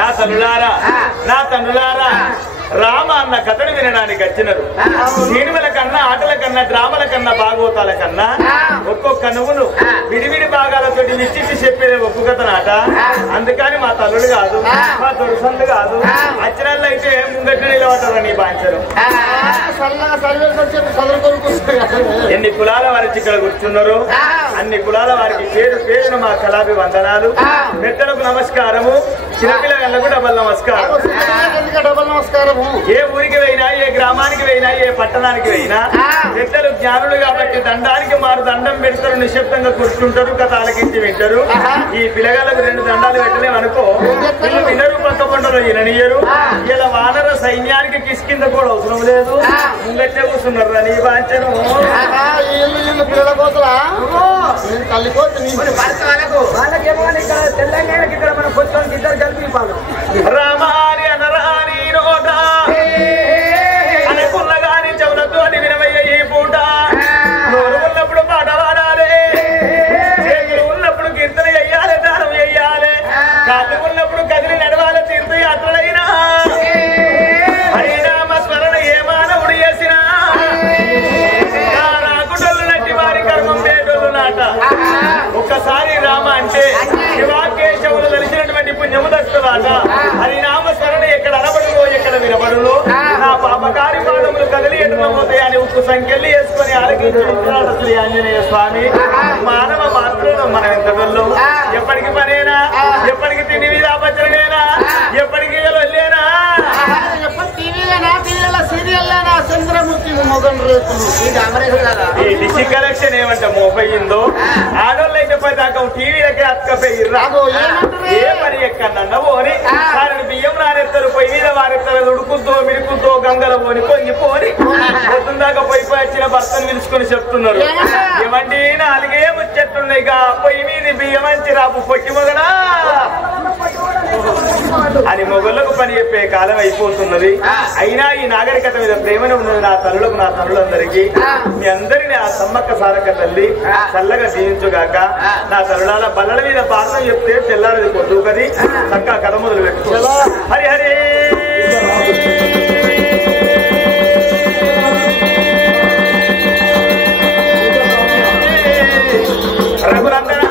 నా తల్లులారా రామ అన్న కథను వినడానికి వచ్చినారు. సినిమాల కన్నా ఆటల కన్నా డ్రామాల కన్నా భాగవతాల కన్నా ఒక్కొక్క నువ్వును విడివిడి భాగాలతో నిశ్చితి చెప్పేది ఒక్కొక్క నాట. అందుకని మా తల్లుడు కాదు, మా దొరసందు కాదు, అచ్చరాళ్ళు అయితే ముంగట్టు నిలబడతారు నీ బాంచరు. ఎన్ని కులాల వారికి ఇక్కడ కూర్చున్నారు, అన్ని కులాల వారికి పేరు పేరున మా కళాభి వందనాలు. పెద్దలకు నమస్కారము, చిన్నపిల్లలకు డబల్ నమస్కారం. ఏ ఊరికి పోయినా, ఏ గ్రామానికి పోయినా, ఏ పట్టణానికి పోయినా పెద్దలు జ్ఞానులు కాబట్టి దండానికి మారు దండం పెడతారు, నిశ్శబ్దంగా కూర్చుంటారు, కథ ఆలకించి వింటారు. ఈ పిల్లగాళ్ళకు 2 దండాలు పెట్టలేమనుకో వీళ్ళు వినరు, పక్క పంటలు విననియరు. ఇలా వానర సైన్యానికి కిష్కింద కూడా అవసరం లేదు, ముంగట్టే కూర్చున్నారు నీ వాంచను. తెలంగాణకి ఇక్కడ మనం కొంచెం ఇద్దరు కలిపి రామాని అనరాని నోట అనుకున్న గాని చెవులతో అని వినవయ్య ఈ పూట. నోరు ఉన్నప్పుడు పాట పాడాలి, చేతులు ఉన్నప్పుడు కీర్తన చెయ్యాలి, దానం చెయ్యాలి, కాళ్ళు ఉన్నప్పుడు కదిలి నడవాలి, తీర్థయాత్రలైనా హరినామ స్మరణ ఏ మానవుడు చేసినా రాకుటోళ్ళు నట్టి వారి కర్మం పేటోళ్ళు నాట. ఒక్కసారి రామ అంటే శివాకేశవులు తెలిసినటువంటి పుణ్యము దక్కుతాట. హరినామ స్మరణ ఎక్కడ అనబడులో ఎక్కడ వినబడులో నా పాపకారి పాదములు కదిలి ఎటుపోతాయి అని ఉప్పు సంఖ్యలు వేసుకొని ఆలకించుకుంటున్నాడు శ్రీ ఆంజనేయ స్వామి. మానవ మాత్రం మనం ఎంత వెళ్ళం, ఎప్పటికి పనేనా, ఎప్పటికి తిండి మీద ఆపచ్చనేనా, ఎప్పటికి వెళ్ళేనా, ఈ డిస్ట్రిక్ట్ కలెక్షన్ ఏమంటే మోపయ్యిందో ఆడోళ్ళు అయితే పోయేదాకా టీవీలకే అతకపోయి రాదు. ఏ పని ఎక్కడన్నా పోని దానిని బియ్యం నానెత్తారు, పొయ్యి మీద వారెత్తారు, ఉడుకుతో మిడుకుతో గంగల పోని పొంగిపోని పొద్దుందాకా పొయ్యి వచ్చిన భర్తను పిలుచుకొని చెప్తున్నారు, ఏమండి 4 ముచ్చట్లున్నాయి, పొయ్యి మీద బియ్యం అంచి రాపు పొట్టి మొగనా అని మొగళ్ళకు పని చెప్పే కాలం అయిపోతున్నది. అయినా ఈ నాగరికత మీద ప్రేమనే ఉన్నది నా తల్లులకు, నా తల్లులందరికీ. మీ అందరినీ ఆ సమ్మక్క సారక్క తల్లి చల్లగా దీవించుగాక. నా తల్లుల బల్లల మీద భారతం చెప్తే తెల్లారది పొద్దు కది చక్కగా కథ మొదలు పెట్టు. హరి హరి రఘునందన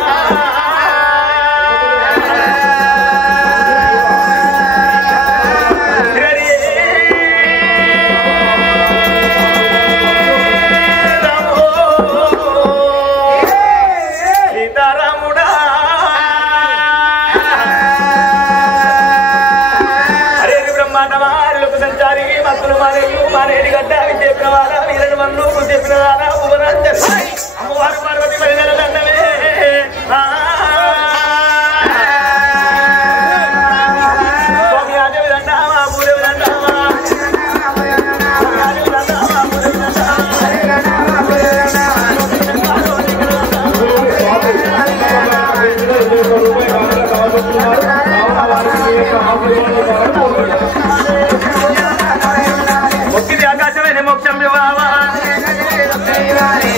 మారేడి గడ్డ అవి చెప్పిన వారా వీరడు మన్ను చెప్పిన వారా అమ్మవారు పార్వతి మహిళల దండమే. స్వామి ఆదేవి దండామా, పూదేవి దండామా, మొక్కిది ఆకాశమైన మోక్షం బావా,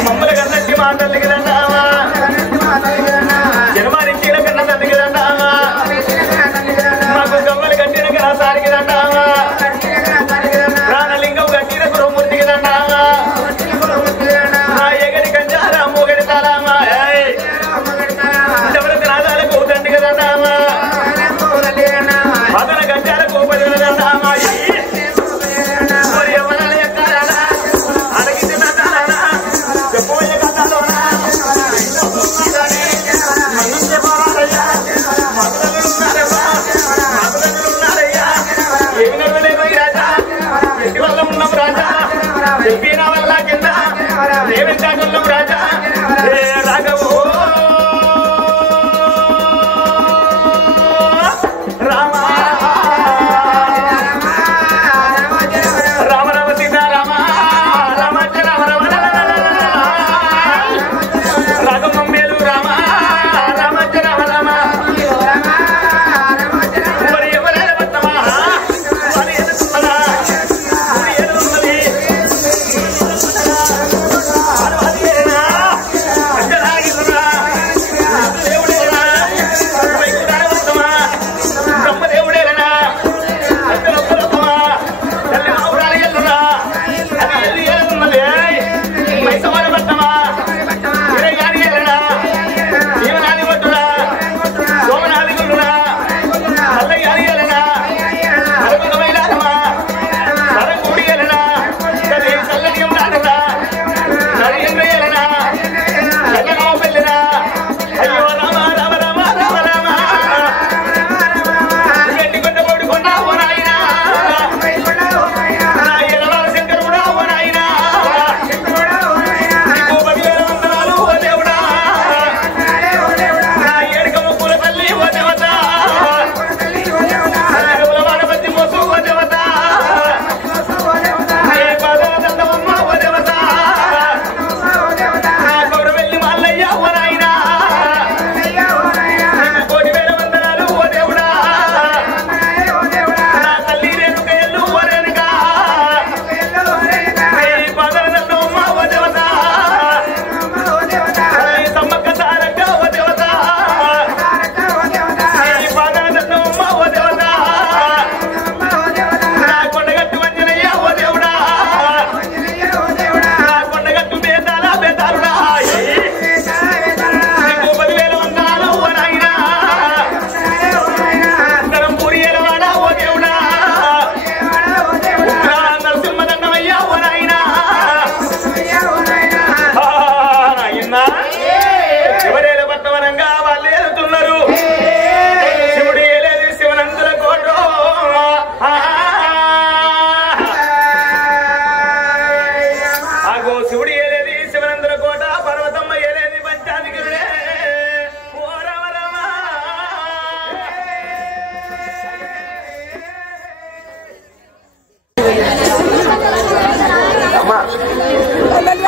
మమ్మల కన్నట్టి మా తల్లికి దండామా, జన్మానికి కన్న తల్లికి దండామా, మాకు గమ్మలు కట్టిన సారికి దండామా, ప్రాణలింగం కట్టిన గురుమూర్తికి దండామా, నా ఎగడి కంజారా మూగడి తాళామా, ఎవరికి నాదాలకు దండికి దండామా, మదన గంజాల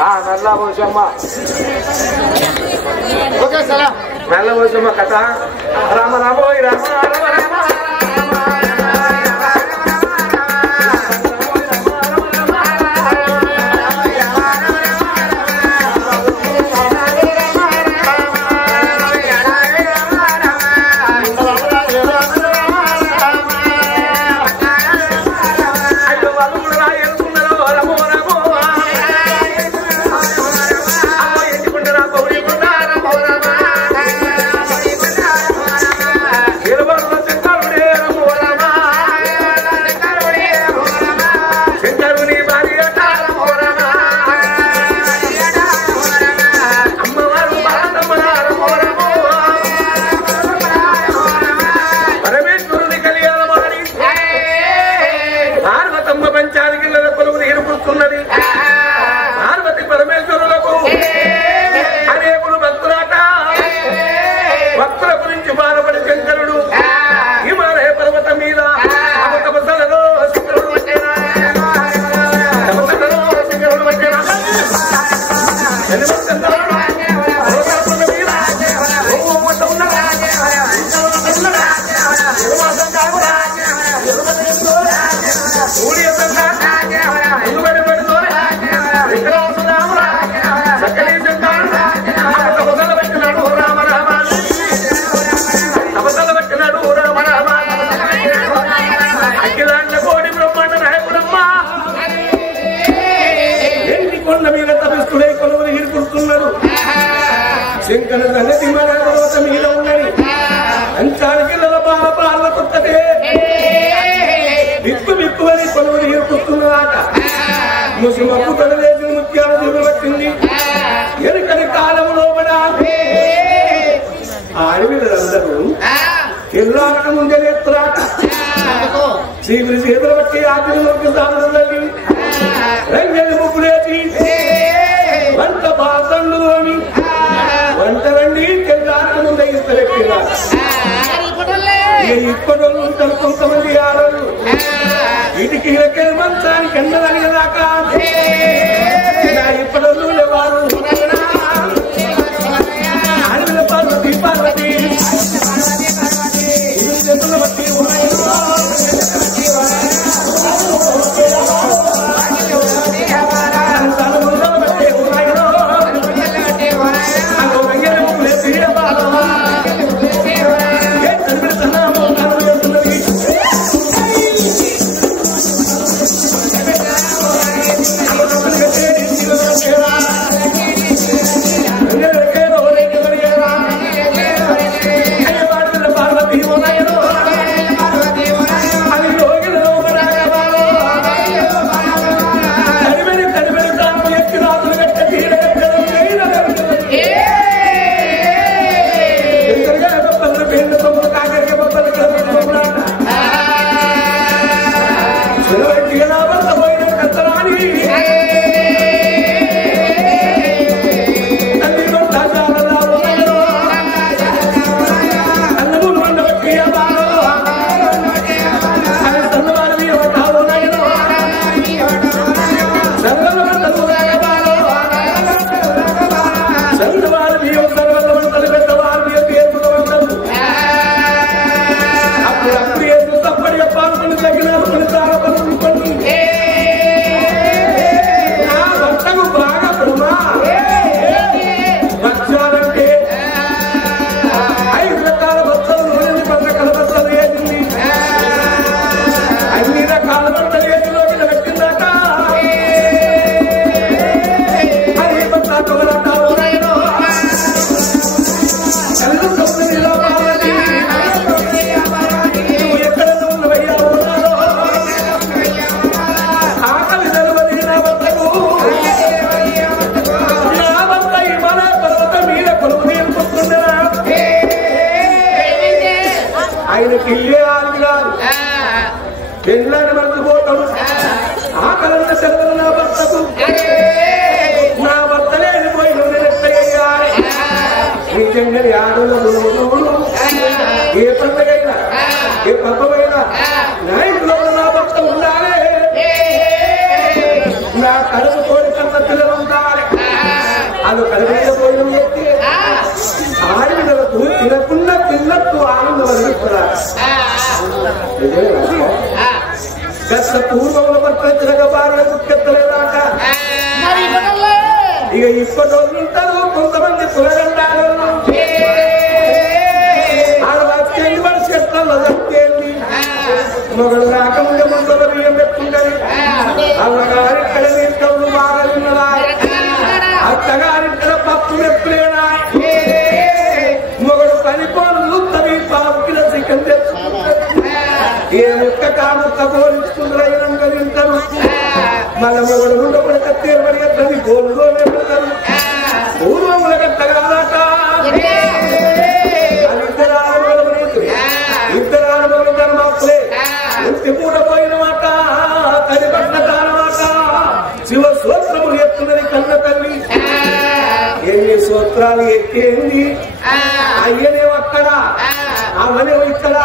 నల్ల పోసమ్మ ఓకే సరే నల్ల పోసమ్మ కథ రామ రామోయ్ రామ రామ రామ శంకర నది మన పర్వతం మీద ఉన్నది అంచానికి పార్వతొక్కటే విప్పు విప్పువని కొలువు తీరుకున్నదాట ముసుమప్పు తొడలేసి ముత్యాలు దిగుబట్టింది ఎరుకని కాలంలో ఆడవిళ్ళందరూ తెల్లారక ముందే ఎత్తురాట శ్రీగురి చేతులు బట్టి ఆకులలోకి సాధనలు రంగని ముగ్గులేసి వంట బాధండు అని వంట రండి తెల్లారక ముందే ఇస్తరెట్టినారు ఇప్పటి ఉంటారు కొంతమంది ఆడలు వీటికి మంచానికి ఎండదలిగదాకా ఇప్పటి లేవారు ఆడవిల పార్వతి పార్వతి చేతులు బట్టి పెళ్ళని మర్చిపోతాం ఆకలన్న సెలవులు నా భర్తకు నా భర్తలే పోయి నెత్తయ్యాలి నిజంగా ఆడలు ఏ పండుగైనా ఏ పర్వమైనా నా ఇంట్లో నా భర్త ఉండాలి నా కడుపు కోరికంత పిల్లలు ఉండాలి గత పూర్వంలో పట్టిన బాగా ముఖ్యలేదాక ఇక ఇప్పటి రోజులు ఉంటారు కొంతమంది పులగంటారు ఆడవాళ్ళకి మనిషి ఎట్లండి మొగలు రాకముందే ముందర బియ్యం పెట్టుకుంటారు అమ్మగారింక్కడ నీళ్ళు బాగా తిన్నదా అత్తగారింక్కడ పప్పు మెప్పులేనా మొగడు పనిపోను తవి పాపుకిన చికెన్ తెచ్చుకుంటారు ఏ ముక్క కాముక్క పోలించుకుంటారు తింటారు మళ్ళీ మొగడు ఉండకుండా కత్తేపడి ఎట్లని గోలుగో పెడతారు పూర్వముల కట్టగాలట ఇద్దరు ఆడబోతారు మాపులే ఇంటి పూట పోయిన మాట తల్లి పట్టినమాట శివ సూత్రము ఎత్తున్నది కన్న తల్లి ఎన్ని సూత్రాలు ఎక్కేంది అయ్యనేమో అక్కడ అమ్మనేమో ఇక్కడ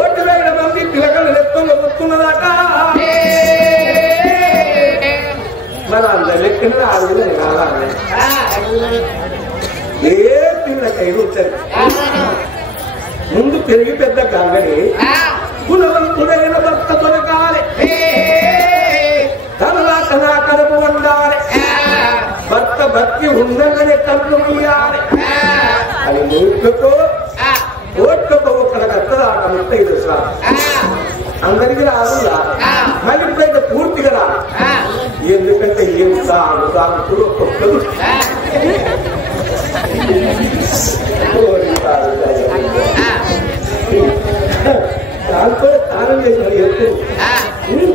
1,000 మంది పిల్లకలు లెక్కలు వస్తున్నదట మన అందరి లెక్కన ఆవిడ కావాలి ఏ పిల్లకైనా వచ్చారు ముందు పెరిగి పెద్ద కాగానే కులవంతుడైన భర్త దొరకాలి తర్వాత నా కడుపు ఉండాలి భర్త భక్తి ఉండగానే కడుపు ఇయ్యాలి అది నూట్లతో కోట్లతో ఒక్కడ కట్టదాక ముట్ట ఇది సార్ అందరికీ రాదులా మళ్ళీ ఇప్పుడైతే పూర్తిగా రా ఎందుకంటే ఏం సాగు సాగుతూ ఒక్కొక్కరు దాంతో స్నానం చేసిన ఎప్పుడు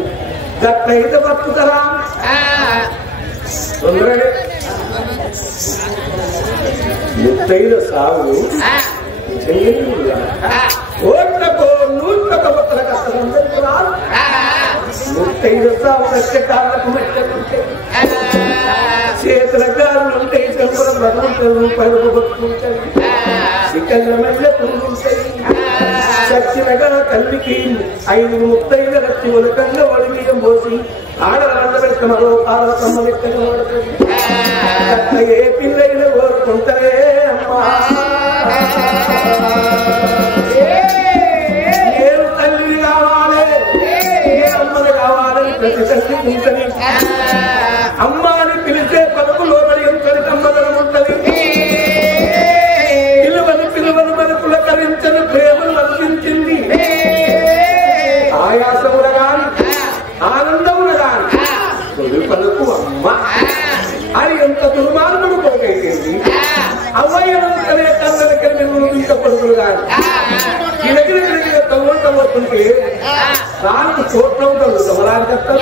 గట్లయితే బతుకుతారా తొందరగా ముత్తైన సాగు కోట్లకో 100 బట్టల కష్టం రాదు ముత్తైన సాగు వచ్చే కాళ్ళకు మెట్టుంటాయి చేతుల గారులు ఉంటాయి చెంపలు బతుకుంటారు పరుగు బతుకుంటాయి చికెన్ల మధ్య పురుగుంటాయి చచ్చినగా తల్లికి 5 ముత్తైన వచ్చి ఉలకంగా ఒడిబియ్యం పోసి ఆడవాళ్ళ పెట్ట మరో పాలకమ్మ పెట్టిన అట్లా ఏ పిల్లైనా కోరుకుంటారే అమ్మా ఏ తల్లి కావాలి ఏ అమ్మని కావాలని ప్రతి తల్లి ఉంటుంది అమ్మ అని పిలిచే పలుకు లోపలి ఎంతటి కమ్మదనం ఉంటుంది పిలువను మనకుల కరించని ప్రేమను వర్తించింది ఆయాసముల గాని ఆనందముల గాని తొలి పలుకు అమ్మ అని ఎంత దుర్మార్గుడు కొరకైతుంది అవ్వయ్యనే కన్నడికి మిమ్మల్ని ఇంకా పలుకులు కానీ గిరగిరి తవ్వుతుంటే దానికి చోట్ల ఉంటాడు తమలాని చెప్తారు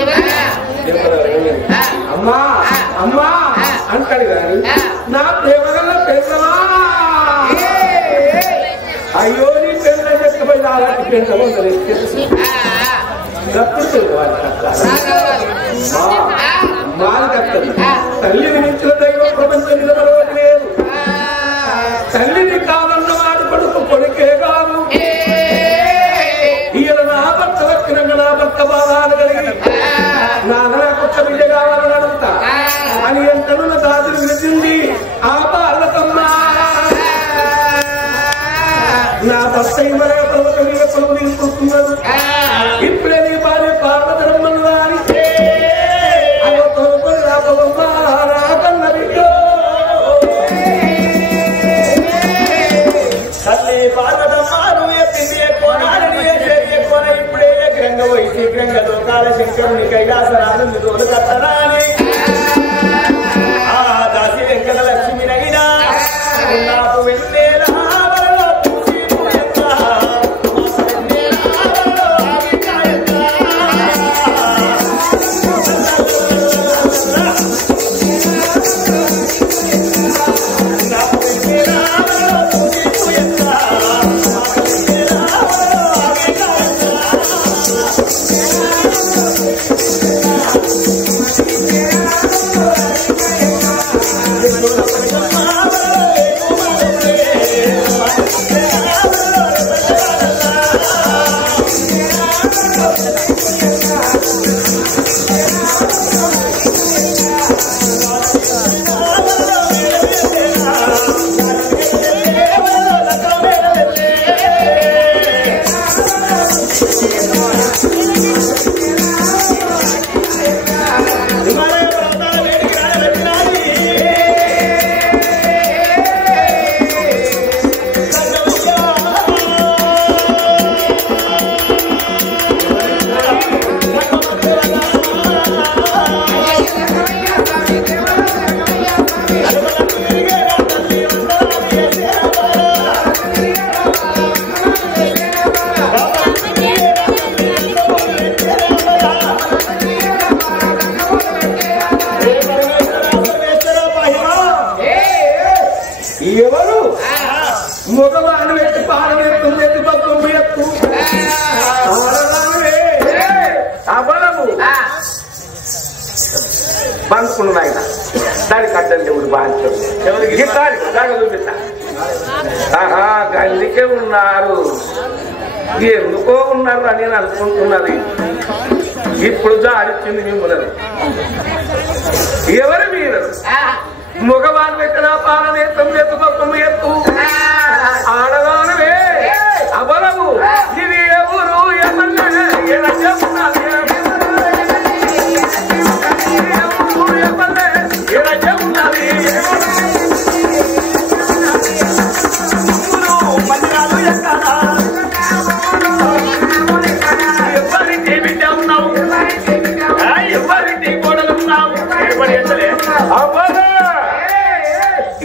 అమ్మా అమ్మా అంటాడు కానీ నా ప్రేమగల పెంచవా అయ్యో నీ పెళ్ళ చెప్పబడి అలాంటి పెంచమో తెలుసు తప్పుడు తెలుసుకోవాలి మాని చెప్తాడు తల్లిని మించిన దైవం ప్రపంచం నిలబడవడం లేదు తల్లిని కాదన్న వాడు కొడుకు కొడుకే కాదు ఈయన నా భర్త వచ్చినాక నా భర్త బాధాలు కలిగి నాకు కొత్త బిడ్డ కావాలని అడుగుతా అని ఎంతను నా దాదిని విలిచింది ఆ బాలకమ్మా నా భర్త ఇమరగ పర్వత మీద పొలం తీసుకుంటున్నాడు ఇప్పుడే నీ భార్య పార్వతరమ్మను రాని అయ్యో తోడుకొని రాబోమ్మా రాకన్న బిడ్డో తల్లి పార్వతమ్మ నువ్వు ఎప్పింది ఎక్కువ ఇప్పుడే గ్రంగ వయసి గ్రంగ లోకాల శంకరుని కైలాసరాజు రోజు కట్టరాని ఆ దాసి వెంకట లక్ష్మినైనా నాకు వెళ్ళేలా బందుకున్న ఆయన దానికి అడ్డం దేవుడు బాధ్యం చూపిస్తా. గల్లికే ఉన్నారు, ఎందుకో ఉన్నారు అని నేను అనుకుంటున్నది. ఇప్పుడు జాడిచ్చింది మిమ్మల్ని. ఎవరు మీరు? మగవాళ్ళు ఎక్కడ పాలనేత్తం ఎత్తుకొక్కము ఎత్తు ఆడదానవే అబలము ఇది ఎవరు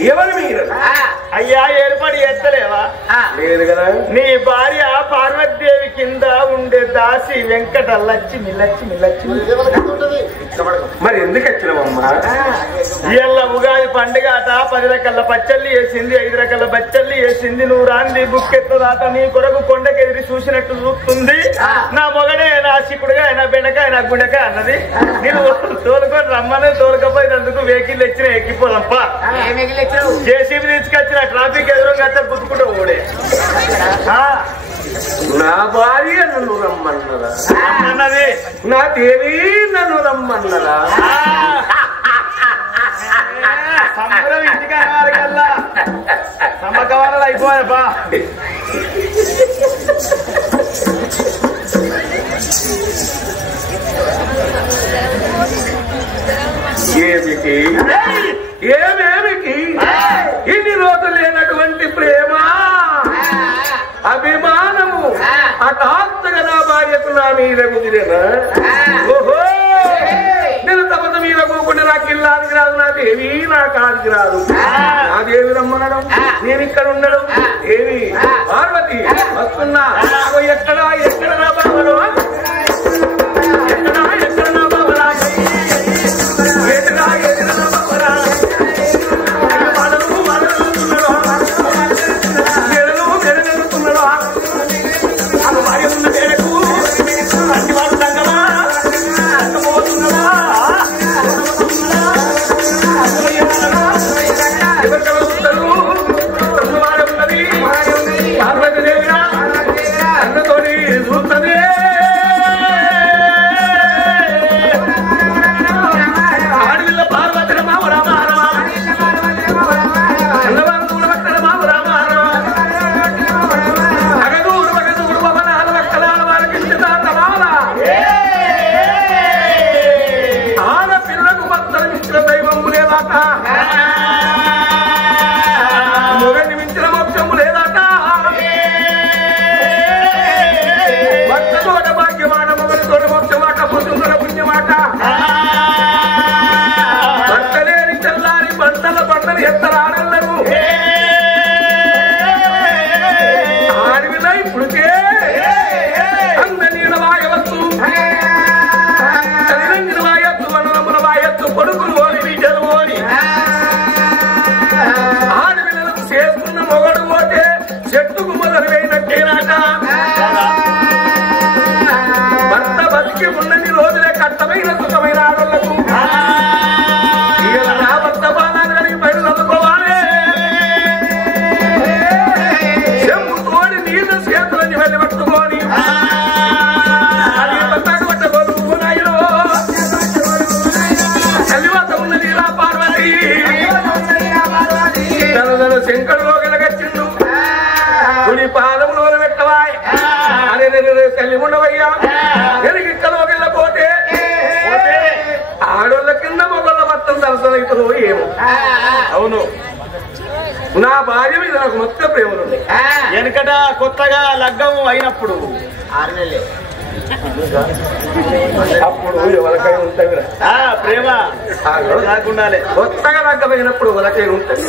ఎవరు మీరు? అయ్యా ఏర్పడి ఎత్తలేవా? లేదు కదా. నీ భార్య పార్వతీదేవి కింద ఉండే దాసి వెంకట లక్ష్మి లక్ష్మి లక్ష్మి. మరి ఎందుకు వచ్చినావమ్మా? ఇవాళ ఉగాది పండుగ అట 10 రకాల పచ్చళ్ళు వేసింది, 5 రకాల బచ్చళ్ళు వేసింది. నువ్వు రాంది బుక్కెత్తదాట నీ కొరకు కొండకెదిరి చూసినట్టు చూస్తుంది. నా మొగడే నా చిక్కుడుగా నా బెండకాయ నా గుండెకాయ అన్నది. నేను తోలుకొని రమ్మని తోలుకపోయినందుకు వెహికల్ వచ్చిన ఎక్కిపోదప్పా. జేసీబీ తీసుకొచ్చిన ట్రాఫిక్ ఎదురుగా గుర్తుకుంటూ ఓడే. నా భార్య నన్ను రమ్మన్నదా? అన్నది నా దేవి నన్ను రమ్మన్నదా? సంబరం ఇంటికి వారికల్లా నమ్మకవాళ్ళు అయిపోయాపా. ఏమిటి ఏమేమిటి ఇన్ని రోజులు లేనటువంటి ప్రేమ అభిమానము హఠాత్తుగా నా భార్యకు నా మీద కుదిరేనా? ఓహో, నేను తపత మీద పోకుండా నాకు ఇల్లానికి రాదు, నా దేవి నా కాడికి రాదు. నా దేవి రమ్మనడం, నేను ఇక్కడ ఉండడం. దేవి పార్వతి వస్తున్నా. ఎక్కడ ఎక్కడ నా బాబులు, ఎక్కడ ఎక్కడ నా బాబులా, ఎదురా ఎదురు నా బాబురా, ఆడోళ్ళ కింద మొగళ్ళ మొత్తం దర్శనవుతుందో ఏమో. అవును, నా భార్య మీద నాకు మొత్తం ప్రేమలు ఉన్నాయి. వెనకట కొత్తగా లగ్గం అయినప్పుడు 6 నెలలే అప్పుడు ఎవరికై ఉంటుంది ప్రేమ రాకుండాలి. కొత్తగా లగ్గమైనప్పుడు ఎవరికై ఉంటుంది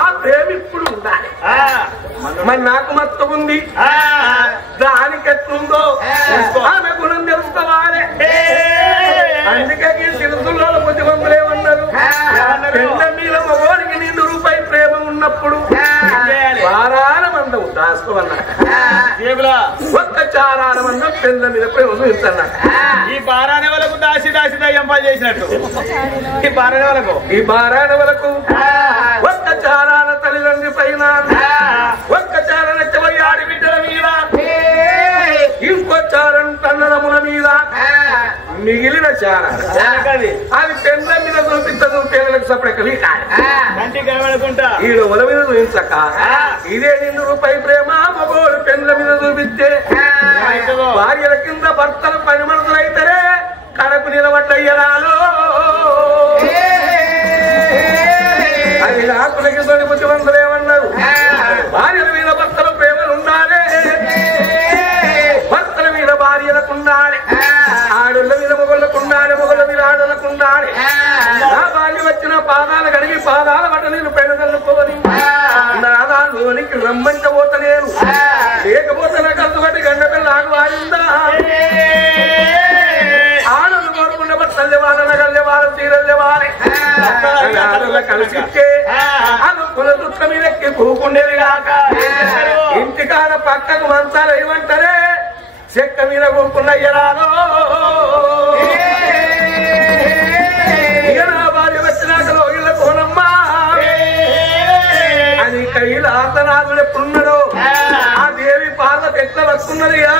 ఆ ప్రేమ ఇప్పుడు ఉండాలి. మరి నాకు మొత్తం ఉంది, దానికి ఎట్లుందో ఆమె గుణం తెలుసుకోవాలి. అందుకే తిరుతుల్లో కొద్ది బొమ్మలేమన్నారు, పెద్ద మీద మగోడికి ₹100 ప్రేమ ఉన్నప్పుడు వారాల మందం దాస్తూ అన్నారు. ఒక్క చారాలమన్న పెళ్ళ మీద ప్రేమ చూపిస్తున్నా. ఈ పారాయణ వరకు దాసి దాసి దయ్యం పని చేసినట్టు ఈ పారాయణ వరకు ఒక్క చారాల తల్లిదండ్రి పైన ఒక్క చారణ ఆడి బిడ్డల మీద ఇంకో చారం తన్నదముల మీద మిగిలిన చార అది పెళ్ళ మీద చూపించదు. పిల్లలకు సపడకలి ఈడు ఒల మీద చూపించక ఇదే ₹100 ప్రేమ మగోడు పెళ్ళ మీద చూపిస్తే భార్యల కింద భర్తలు పని మనసులైతేనే కడకు నిలబడ్డయ్యరాలో అది ఆకులకి తోటి బుద్ధిమంతులు ఏమన్నారు? భార్యల మీద భర్తల ప్రేమలు ఉండాలి, భర్తల మీద భార్యలకు ఉండాలి, ఆడుళ్ళ మీద మొగళ్ళకు ఉండాలి, మొగళ్ళ మీద ఆడులకు ఉండాలి. నా భార్య వచ్చిన పాదాలు కడిగి పాదాల పట్ట నేను పెడదలుకోని నాదాలోనికి రమ్మంట పోత నేను లేకపోతే నాకు అందుబట్టి గండ పిల్ల నాకు వారిందా ఆడలు కోరుకున్న బట్టలు వాళ్ళ గల్లె వాళ్ళ చీరల్లే వాళ్ళే కలిసిచ్చే అనుకుల దుఃఖ మీద ఎక్కి కూకుండేది కాక ఇంటికాడ పక్కకు మంచాలు ఏమంటారే చెక్క మీద కూకున్న ఎరాలో నా భార్య వచ్చినాక ఇళ్ళ కోనమ్మా అని కైలాసనాథుడు ఎప్పుడున్నాడో ఆ దేవి పార్వతి ఎట్లా వస్తున్నది ఆ